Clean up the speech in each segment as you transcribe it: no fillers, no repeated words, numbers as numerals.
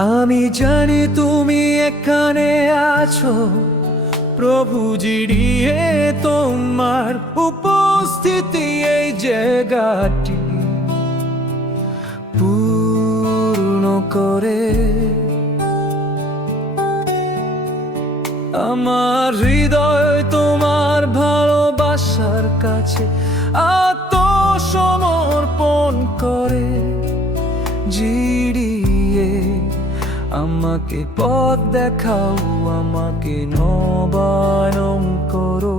আমি জানি তুমি এখানে আছো প্রভু, জিড়িয়ে তোমার উপস্থিতি এই জায়গাটি পূর্ণ করে। আমার হৃদয় তোমার ভালোবাসার কাছে আত্মসমর্পণ করে। জিড়িয়ে আমাকে পথ দেখাও, আমাকে নবায়ন করো।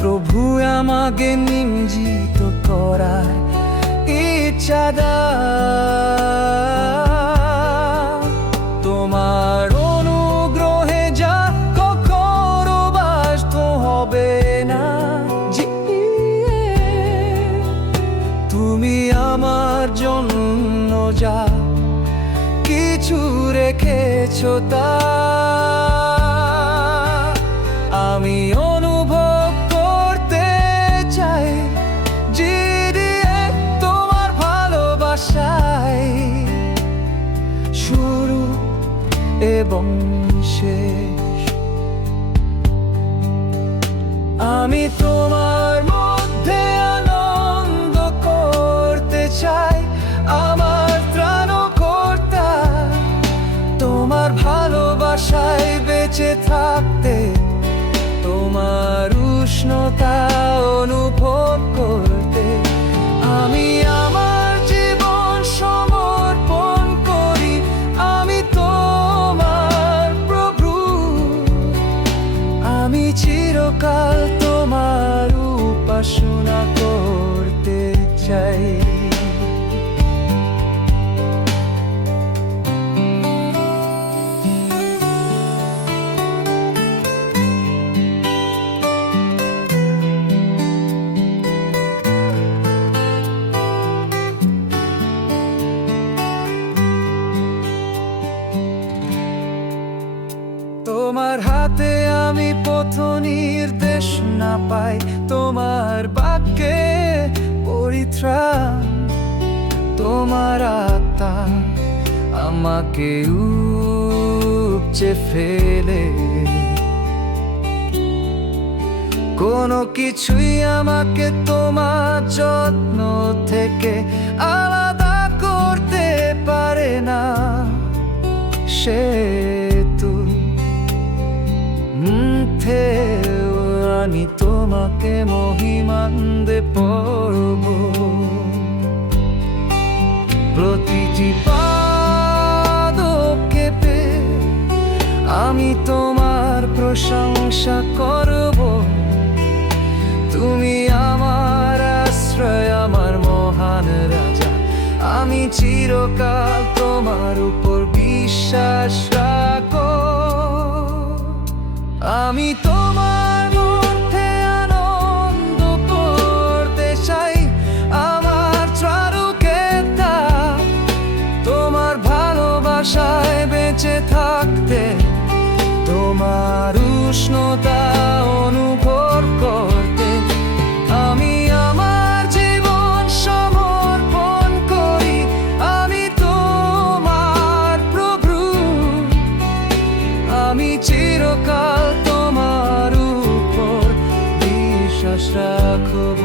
প্রভু আমাকে নিমজ্জিত করার ইচ্ছা দাও। তোমার অনুগ্রহে যা কখনো ব্যস্ত হবে না। তুমি আমার জন্য যা কিছু রেখেছো তা আমি অনুভব করতে চাই। জিড়িয়ে তোমার ভালোবাসায় শুরু এবং শেষ। আমি তোমার মধ্যে আনন্দ করতে চাই। আমার ত্রাণকর্তা, তোমার ভালোবাসায় বেঁচে থাকতে, তোমার উষ্ণতা অনুভব করতে আমি আমার জীবন সমর্পণ করি। আমি তোমার প্রভু, আমি চিরকাল তোমার উপাসনা করতে চাই। তোমার হাতে আমি পথ নির্দেশ না পাই, তোমার বাক্যে পরিত্রাণ। তোমার আত্মা আমাকে উপচে ফেলে, কোনো কিছুই আমাকে তোমার যত্ন থেকে আলাদা করতে পারে না। সে আমি তোমাকে মহিমান্দে পড়ব। প্রতিটি পদক্ষেপে আমি তোমার প্রশংসা করব। তুমি আমার আশ্রয়, আমার মহান রাজা। আমি চিরকাল তোমার উপর বিশ্বাস রাখো। আমি তোমার মধ্যে আনন্দ করতে চাই। আমার ত্রাণকর্তা, তোমার ভালোবাসায় বেঁচে থাকতে, তোমার উষ্ণতা অনুভব করতে আমি আমার জীবন সমর্পণ করি। আমি তোমার প্রভু, আমি চিরকাল তোমার উপর বিশ্বাস রাখব।